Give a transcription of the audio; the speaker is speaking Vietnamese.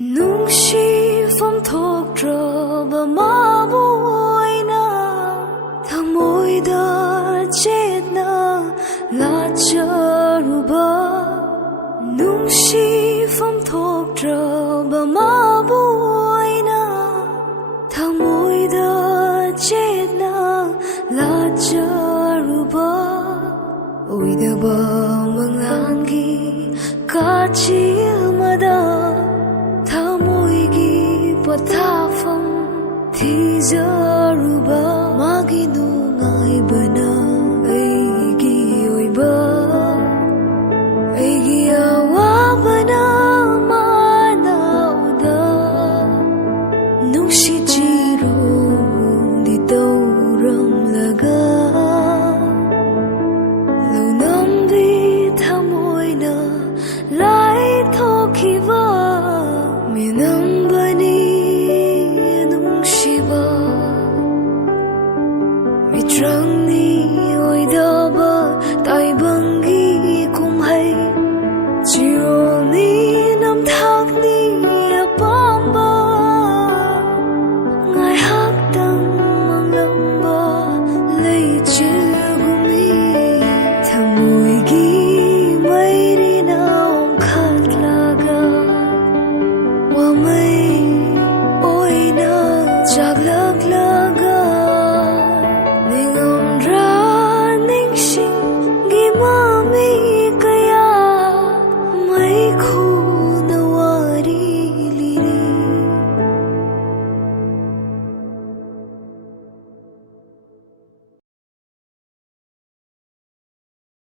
Nungshifam thokdraba mabuaina thamoida chetna lacharuba Nungshifam thokdraba mabuaina thamoida chetna lacharuba Oidaba manglangi kachilmada Pothafam thijaruba magi nungaibana aigi oiba aigi awabana mana uda nungshi jiro di tauramlaga lunambi thamoina lai thokiba minambani Mitrangni oidaba taibangi kumhai Chironi namthakni apamba Ngai hakdang manglamba leichilgumi Thamoigi mairina omkhatlaga Wamai oina jaglaklaga Ningomdra ningsing gimami